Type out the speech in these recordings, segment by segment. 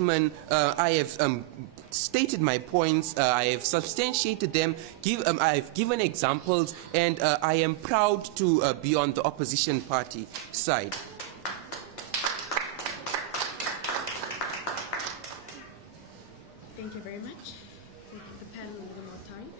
I have stated my points, I have substantiated them, I have given examples, and I am proud to be on the opposition party side. Thank you very much. We'll give the panel a little more time.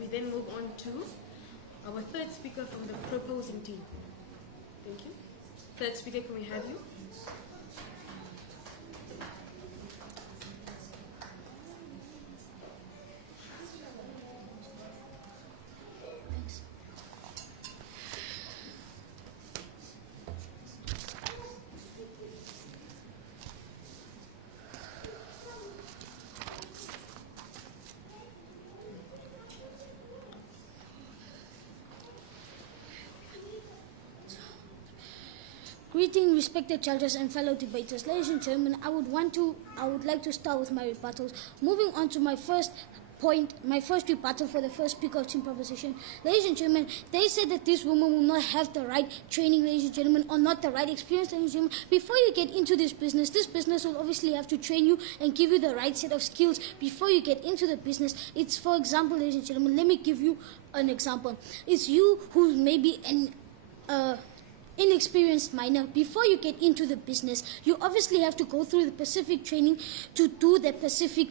We then move on to our third speaker from the proposing team. Thank you. Third speaker, can we have you? Greeting, respected judges and fellow debaters. Ladies and gentlemen, I would like to start with my rebuttals. Moving on to my first point, my first rebuttal for the first speaker of team proposition. Ladies and gentlemen, they said that this woman will not have the right training, ladies and gentlemen, or not the right experience, ladies and gentlemen. Before you get into this business will obviously have to train you and give you the right set of skills before you get into the business. It's, for example, ladies and gentlemen, let me give you an example. It's you who may be an inexperienced minor. Before you get into the business, you obviously have to go through the specific training to do the specific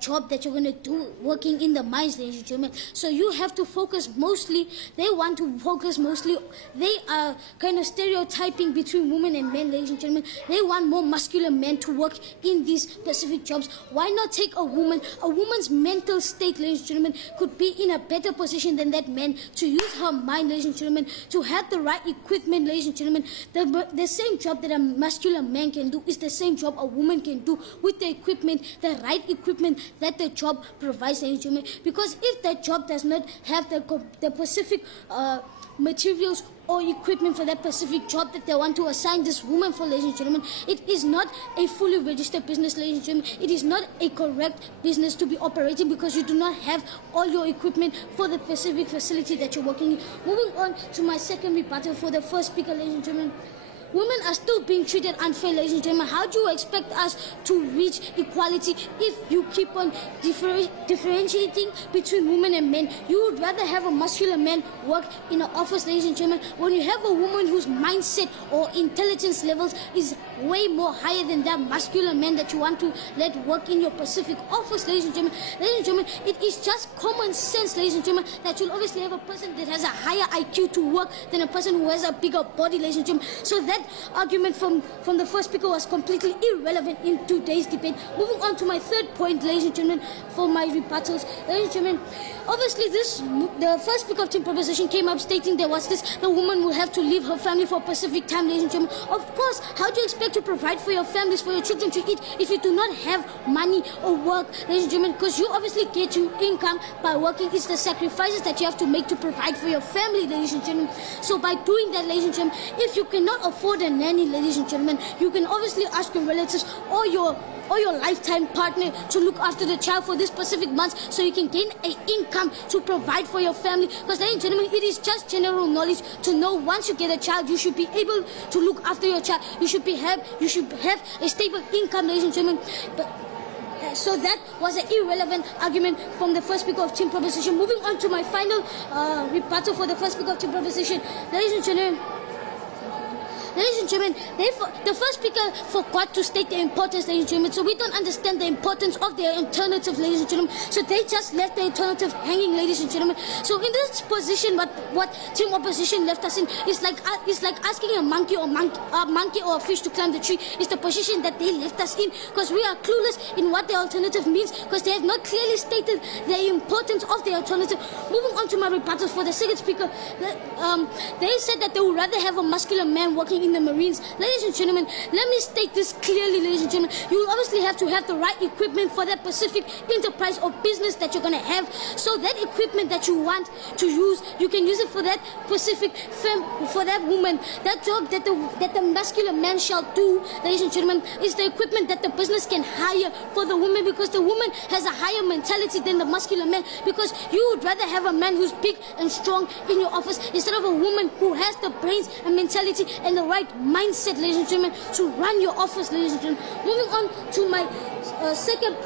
job that you're going to do working in the mines, ladies and gentlemen. So you have to focus mostly, they want to focus mostly, they are kind of stereotyping between women and men, ladies and gentlemen. They want more muscular men to work in these specific jobs. Why not take a woman? A woman's mental state, ladies and gentlemen, could be in a better position than that man to use her mind, ladies and gentlemen, to have the right equipment, ladies and gentlemen. The same job that a muscular man can do is the same job a woman can do with the equipment, the right equipment that the job provides, ladies and gentlemen. Because if that job does not have the specific materials or equipment for that specific job that they want to assign this woman for, ladies and gentlemen, it is not a fully registered business, ladies and gentlemen. It is not a correct business to be operating because you do not have all your equipment for the specific facility that you're working in. Moving on to my second rebuttal for the first speaker, ladies and gentlemen. Women are still being treated unfair, ladies and gentlemen. How do you expect us to reach equality if you keep on differentiating between women and men? You would rather have a muscular man work in an office, ladies and gentlemen, when you have a woman whose mindset or intelligence levels is way more higher than that muscular man that you want to let work in your specific office, ladies and gentlemen. Ladies and gentlemen, it is just common sense, ladies and gentlemen, that you'll obviously have a person that has a higher IQ to work than a person who has a bigger body, ladies and gentlemen. So that argument from the first speaker was completely irrelevant in today's debate. Moving on to my third point, ladies and gentlemen, for my rebuttals. Ladies and gentlemen, obviously the first speaker of team proposition came up stating the woman will have to leave her family for a specific time, ladies and gentlemen. Of course, how do you expect to provide for your families, for your children to eat if you do not have money or work, ladies and gentlemen? Because you obviously get your income by working. It's the sacrifices that you have to make to provide for your family, ladies and gentlemen. So by doing that, ladies and gentlemen, if you cannot afford a nanny, ladies and gentlemen, you can obviously ask your relatives or your lifetime partner to look after the child for this specific month so you can gain an income to provide for your family. Because, ladies and gentlemen, it is just general knowledge to know once you get a child, you should be able to look after your child. You should have a stable income, ladies and gentlemen. So that was an irrelevant argument from the first speaker of team proposition. Moving on to my final rebuttal for the first speaker of team proposition. Ladies and gentlemen, the first speaker forgot to state the importance, ladies and gentlemen. So we don't understand the importance of their alternative, ladies and gentlemen. So they just left the alternative hanging, ladies and gentlemen. So in this position, what team opposition left us in is like asking a monkey or a fish to climb the tree. Is the position that they left us in, because we are clueless in what the alternative means, because they have not clearly stated the importance of the alternative. Moving on to my rebuttals for the second speaker, they said that they would rather have a muscular man working working in the Marines. Ladies and gentlemen, let me state this clearly, ladies and gentlemen. You obviously have to have the right equipment for that specific enterprise or business that you're going to have. So that equipment that you want to use, you can use it for that specific firm, for that woman. That job that the muscular man shall do, ladies and gentlemen, is the equipment that the business can hire for the woman, because the woman has a higher mentality than the muscular man, because you would rather have a man who's big and strong in your office instead of a woman who has the brains and mentality and the right mindset, ladies and gentlemen, to run your office, ladies and gentlemen. Moving on to my second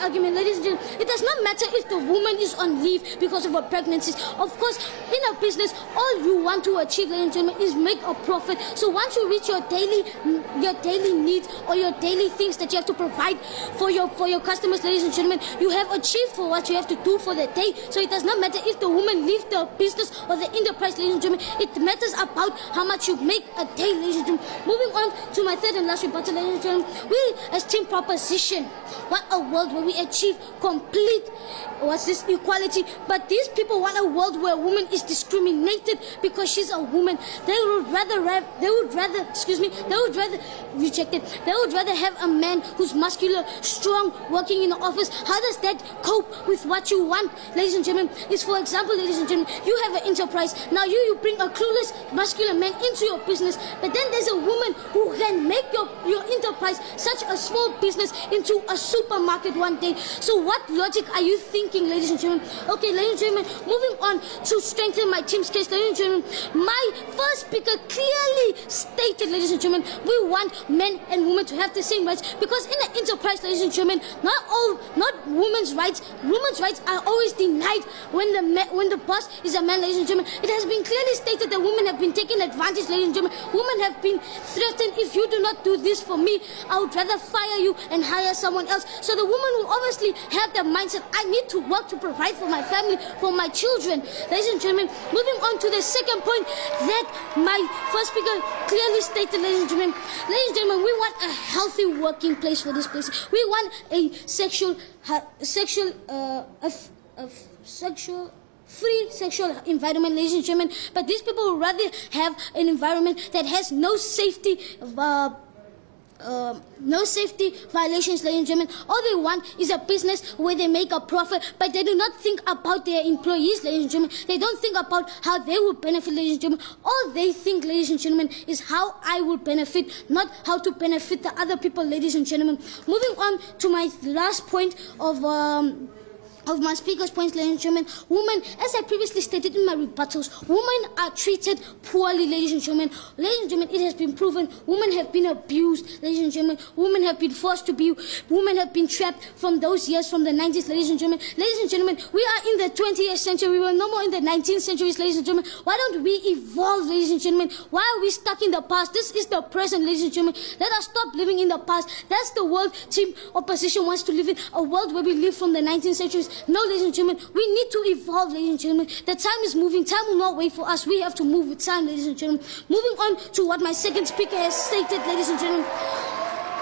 argument, ladies and gentlemen, it does not matter if the woman is on leave because of her pregnancy. Of course, in a business, all you want to achieve, ladies and gentlemen, is make a profit. So once you reach your daily needs or your daily things that you have to provide for your customers, ladies and gentlemen, you have achieved for what you have to do for the day. So it does not matter if the woman leaves the business or the enterprise, ladies and gentlemen. It matters about how much you make a day, ladies and gentlemen. Moving on to my third and last rebuttal, ladies and gentlemen, we as Team Proposition want a world where we achieve complete equality, but these people want a world where a woman is discriminated because she's a woman. They would rather reject it. They would rather have a man who's muscular, strong, working in the office. How does that cope with what you want, ladies and gentlemen? Is, for example, ladies and gentlemen, you have an enterprise. Now you bring a clueless, muscular man into your business, but then there's a woman who can make your enterprise, such a small business, into a supermarket one day. So what logic are you thinking, ladies and gentlemen? Okay, ladies and gentlemen, moving on to strengthen my team's case, ladies and gentlemen, my first speaker clearly stated, ladies and gentlemen, we want men and women to have the same rights, because in an enterprise, ladies and gentlemen, not women's rights are always denied when the boss is a man, ladies and gentlemen. It has been clearly stated that women have been taken advantage, ladies and gentlemen. Women have been threatened. If you do not do this for me, I would rather fire you and hire someone else. So the woman will obviously have the mindset, I need to work to provide for my family, for my children. Ladies and gentlemen, moving on to the second point that my first speaker clearly stated, ladies and gentlemen. Ladies and gentlemen, we want a healthy working place for this place. We want a free sexual environment, ladies and gentlemen. But these people would rather have an environment that has no safety violations, ladies and gentlemen. All they want is a business where they make a profit, but they do not think about their employees, ladies and gentlemen. They don't think about how they will benefit, ladies and gentlemen. All they think, ladies and gentlemen, is how I will benefit, not how to benefit the other people, ladies and gentlemen. Moving on to my last point of my speaker's points, ladies and gentlemen, women, as I previously stated in my rebuttals, women are treated poorly, ladies and gentlemen. Ladies and gentlemen, it has been proven women have been abused, ladies and gentlemen. Women have been forced to be, women have been trapped from those years, from the 90s, ladies and gentlemen. Ladies and gentlemen, we are in the 20th century. We were no more in the 19th centuries, ladies and gentlemen. Why don't we evolve, ladies and gentlemen? Why are we stuck in the past? This is the present, ladies and gentlemen. Let us stop living in the past. That's the world Team Opposition wants to live in, a world where we live from the 19th centuries. No, ladies and gentlemen, we need to evolve, ladies and gentlemen. The time is moving. Time will not wait for us. We have to move with time, ladies and gentlemen. Moving on to what my second speaker has stated, ladies and gentlemen.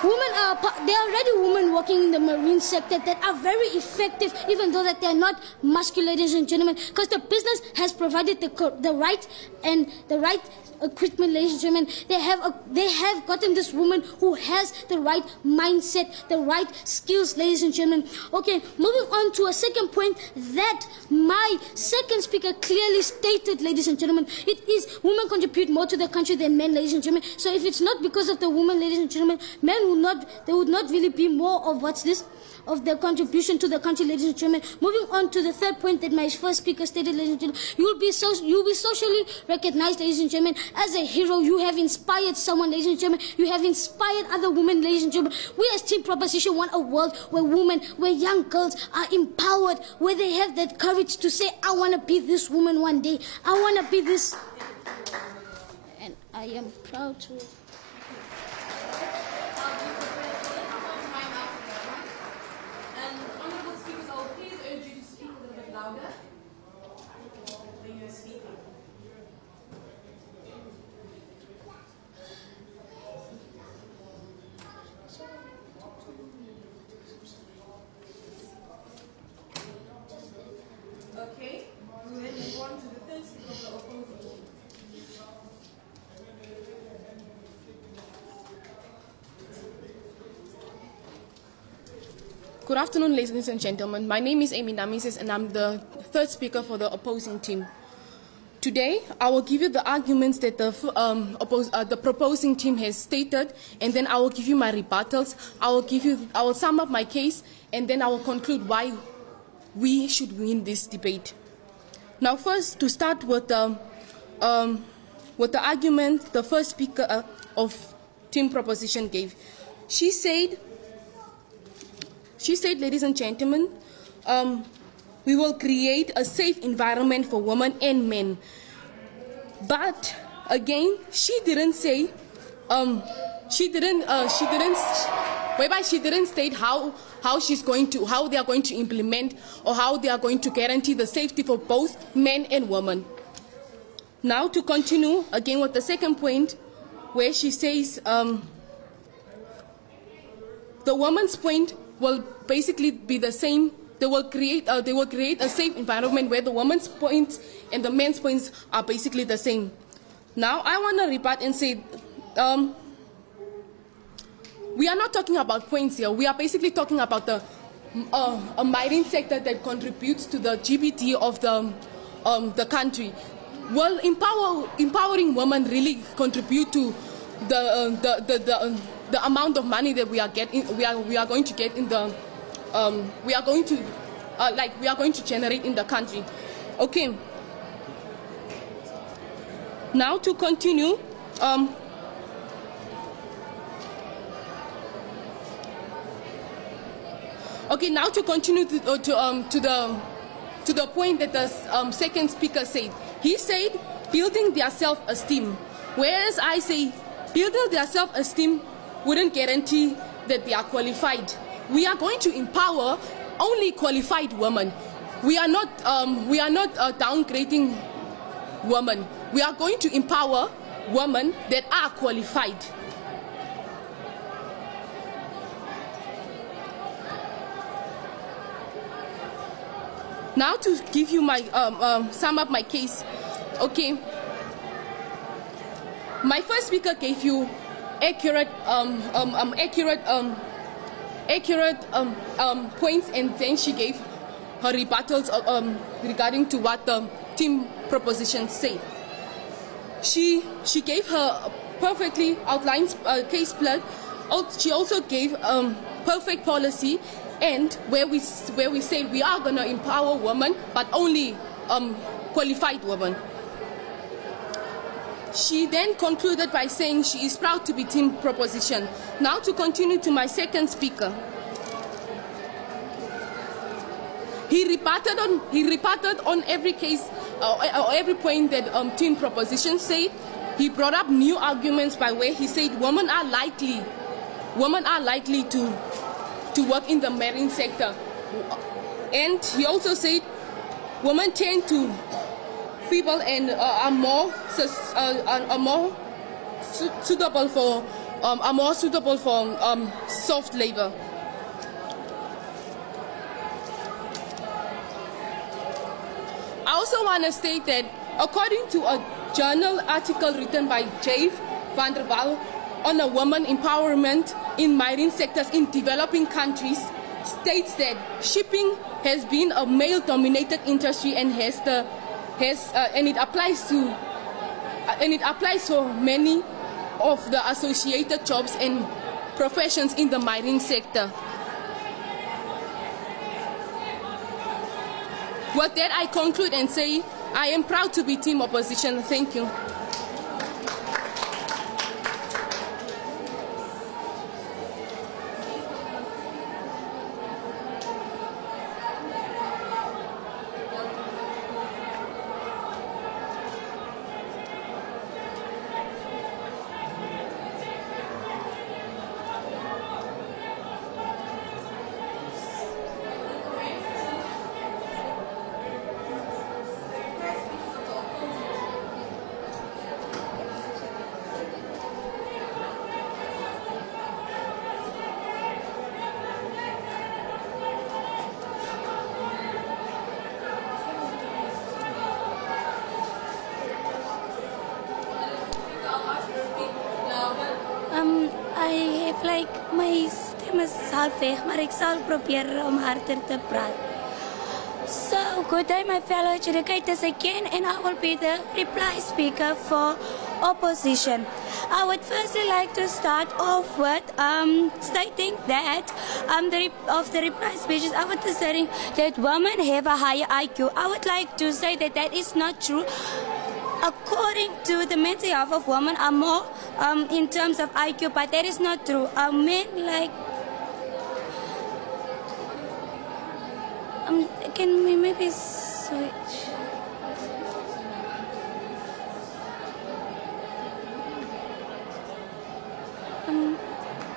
There are already women working in the marine sector that are very effective, even though that they are not muscular, ladies and gentlemen, because the business has provided the right equipment, ladies and gentlemen. They have gotten this woman who has the right mindset, the right skills, ladies and gentlemen. Okay, moving on to a second point that my second speaker clearly stated, ladies and gentlemen. It is women contribute more to the country than men, ladies and gentlemen. So if it's not because of the woman, ladies and gentlemen, men would not really be more of their contribution to the country, ladies and gentlemen. Moving on to the third point that my first speaker stated, ladies and gentlemen, you'll be socially recognized, ladies and gentlemen, as a hero. You have inspired someone, ladies and gentlemen. You have inspired other women, ladies and gentlemen. We as Team Proposition want a world where women, where young girls are empowered, where they have that courage to say, I want to be this woman one day. I want to be this. And I am proud to... Good afternoon, ladies and gentlemen. My name is Amy Namises, and I'm the third speaker for the opposing team. Today, I will give you the arguments that the proposing team has stated, and then I will give you my rebuttals. I will sum up my case, and then I will conclude why we should win this debate. Now, first, to start with the argument the first speaker of team proposition gave. She said, ladies and gentlemen, we will create a safe environment for women and men. But again, she didn't say, she didn't state how they are going to implement or how they are going to guarantee the safety for both men and women. Now to continue again with the second point, where she says the woman's point will basically be the same. They will create a safe environment where the woman's points and the men's points are basically the same. Now I want to rebut and say we are not talking about points here. We are basically talking about a mining sector that contributes to the GDP of the country. Will empowering women really contribute to the amount of money that we are going to get in the we are going to generate in the country? Okay. Now to continue. Okay, now to continue to the point that the second speaker said. He said building their self-esteem, whereas I say building their self-esteem wouldn't guarantee that they are qualified. We are going to empower only qualified women. We are not downgrading women. We are going to empower women that are qualified. Now to give you my sum up my case. Okay. My first speaker gave you accurate points, and then she gave her rebuttals regarding to what the team proposition said. She gave her perfectly outlined case plan. She also gave perfect policy, and where we say we are going to empower women, but only qualified women. She then concluded by saying she is proud to be team proposition. Now to continue to my second speaker. He rebutted on every case or every point that team proposition said. He brought up new arguments by where he said women are likely to work in the marine sector, and he also said women tend to feeble and are more suitable for soft labor. I also want to state that according to a journal article written by Jave van der Wal on a woman empowerment in marine sectors in developing countries, states that shipping has been a male-dominated industry and it applies for many of the associated jobs and professions in the marine sector. With that, I conclude and say I am proud to be team opposition. Thank you. halfweg, maar ik zal proberen om harder te praten. So, good day, my fellow educators again, and I will be the reply speaker for opposition. I would firstly like to start off with stating that the reply speeches, I would be saying that women have a higher IQ. I would like to say that that is not true. According to the mental health of women are more in terms of IQ, but that is not true. Men like can we maybe switch?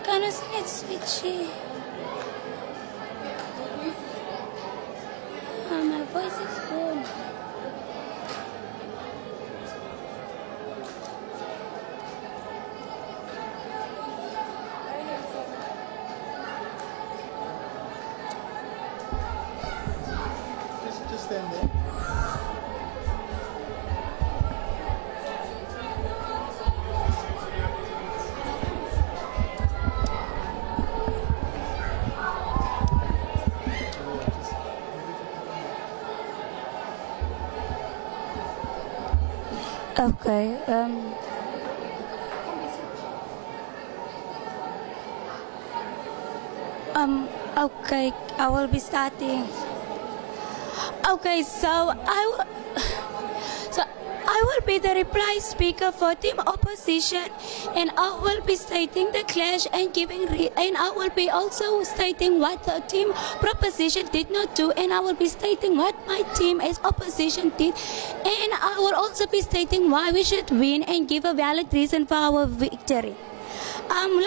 Can I switch here? My voice is gone. Just stand there. Okay. Okay, I will be starting. Okay, so I will be the reply speaker for team opposition, and I will be stating the clash and and I will be also stating what the team proposition did not do, and I will be stating what my team as opposition did, and I will also be stating why we should win and give a valid reason for our victory.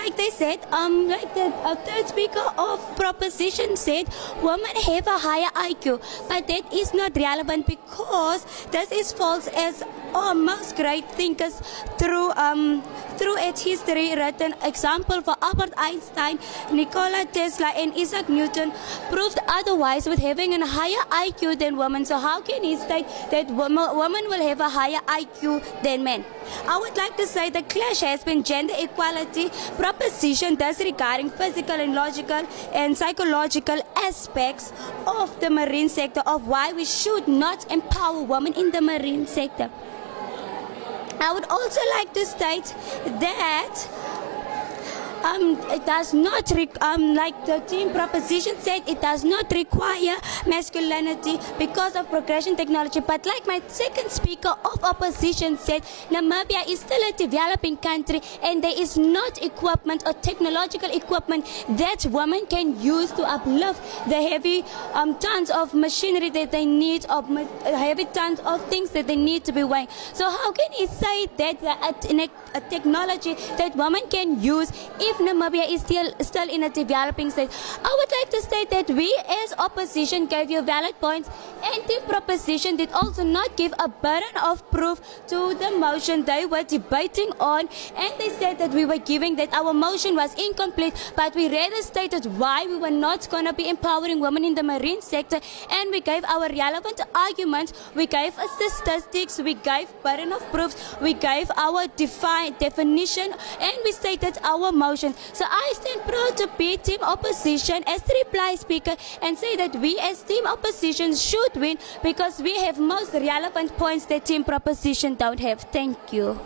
Like they said, like the third speaker of proposition said, women have a higher IQ, but that is not relevant because this is false, as most great thinkers through its history written, example for Albert Einstein, Nikola Tesla, and Isaac Newton, proved otherwise with having a higher IQ than women. So how can he state that women will have a higher IQ than men? I would like to say the clash has been gender equality proposition, thus regarding physical and logical and psychological aspects of the marine sector, of why we should not empower women in the marine sector. I would also like to state that it does not, like the team proposition said, it does not require masculinity because of progression technology. But like my second speaker of opposition said, Namibia is still a developing country, and there is not equipment or technological equipment that women can use to uplift the heavy tons of machinery that they need, of heavy tons of things that they need to be weighing. So how can he say that a technology that women can use if Namibia is still in a developing state? I would like to state that we as opposition gave you valid points, and the proposition did also not give a burden of proof to the motion they were debating on, and they said that we were giving that our motion was incomplete, but we rather stated why we were not going to be empowering women in the marine sector, and we gave our relevant arguments, we gave statistics, we gave burden of proofs, we gave our definition, and we stated our motion. So I stand proud to be team opposition as the reply speaker and say that we as team opposition should win because we have most relevant points that team proposition don't have. Thank you.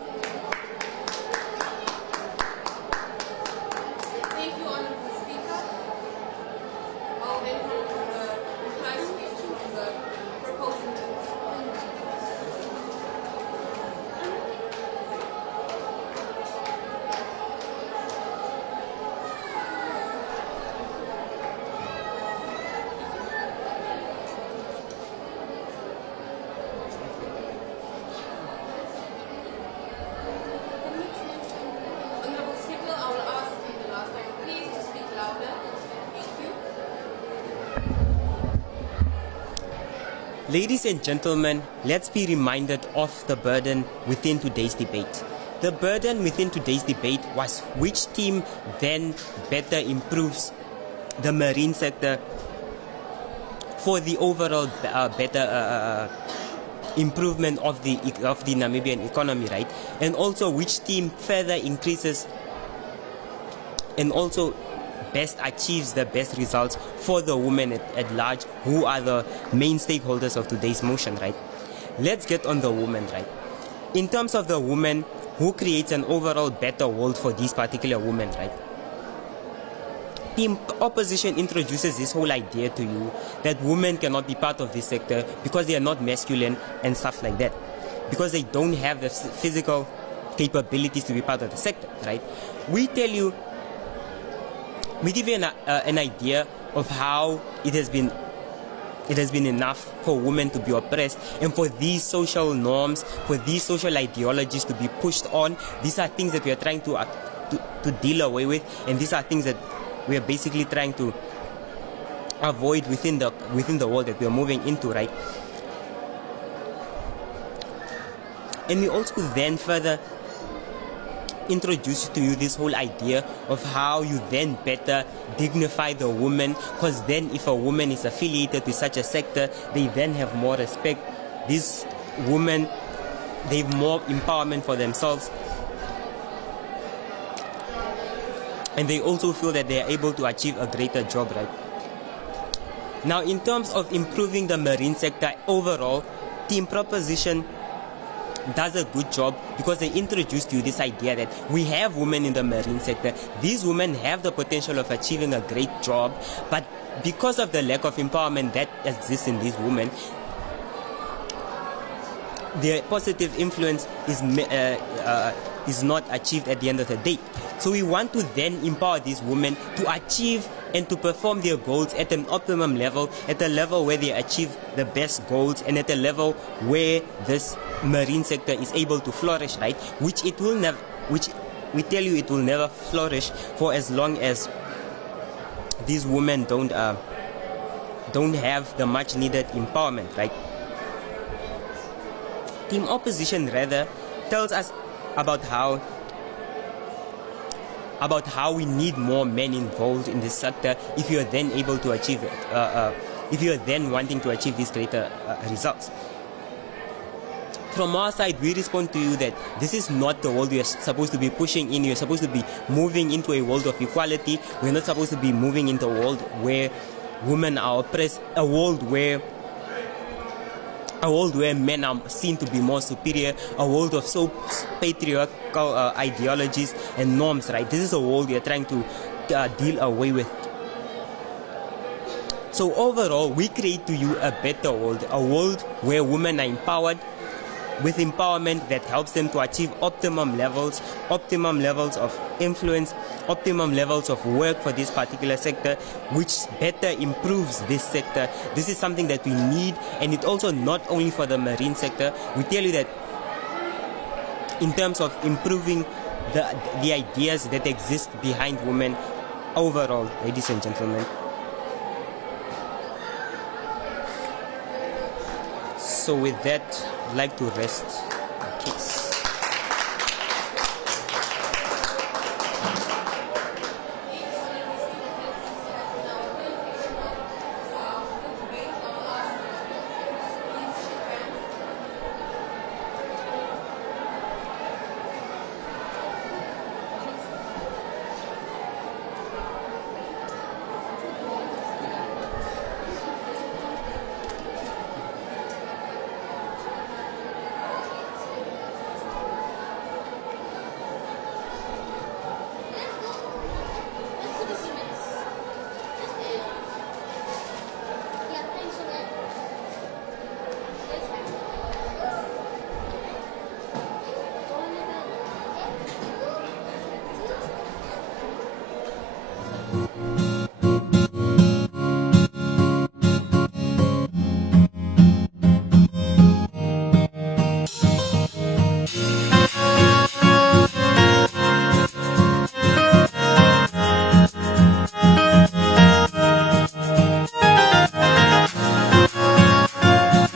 Thank you, Honourable Speaker. I'll then go to the reply speech from the proposing team. Honourable Speaker, I will ask you the last time, please to speak louder. Thank you. Ladies and gentlemen, let's be reminded of the burden within today's debate. The burden within today's debate was which team then better improves the marine sector for the overall better improvement of the Namibian economy, right? And also which team further increases and also best achieves the best results for the women at large, who are the main stakeholders of today's motion, right? Let's get on the women, right? In terms of the women, who creates an overall better world for these particular women, right? The opposition introduces this whole idea to you that women cannot be part of this sector because they are not masculine and stuff like that, because they don't have the physical capabilities to be part of the sector, right? We tell you, we give you an idea of how it has been enough for women to be oppressed, and for these social norms, for these social ideologies to be pushed on. These are things that we are trying to deal away with, and these are things that we are basically trying to avoid within the world that we are moving into, right? And we also then further introduce to you this whole idea of how you then better dignify the woman, because then if a woman is affiliated with such a sector, they then have more respect. These women, they have more empowerment for themselves, and they also feel that they are able to achieve a greater job, right? Now, in terms of improving the marine sector overall, Team Proposition does a good job, because they introduced you this idea that we have women in the marine sector. These women have the potential of achieving a great job, but because of the lack of empowerment that exists in these women, their positive influence is not achieved at the end of the day. So we want to then empower these women to achieve and to perform their goals at an optimum level, at a level where they achieve the best goals, and at a level where this marine sector is able to flourish, right? Which it will never, which we tell you it will never flourish for as long as these women don't have the much needed empowerment, right? Team Opposition rather tells us about how we need more men involved in this sector if you are then able to achieve it, if you are then wanting to achieve these greater results. From our side, we respond to you that this is not the world we are supposed to be pushing in. We are supposed to be moving into a world of equality. We're not supposed to be moving into a world where women are oppressed, a world where men are seen to be more superior, a world of so patriarchal ideologies and norms, right? This is a world we are trying to deal away with. So overall, we create to you a better world, a world where women are empowered, with empowerment that helps them to achieve optimum levels of influence, optimum levels of work for this particular sector, which better improves this sector. This is something that we need, and it also not only for the marine sector. We tell you that in terms of improving the ideas that exist behind women overall, ladies and gentlemen. So with that, I'd like to rest the case.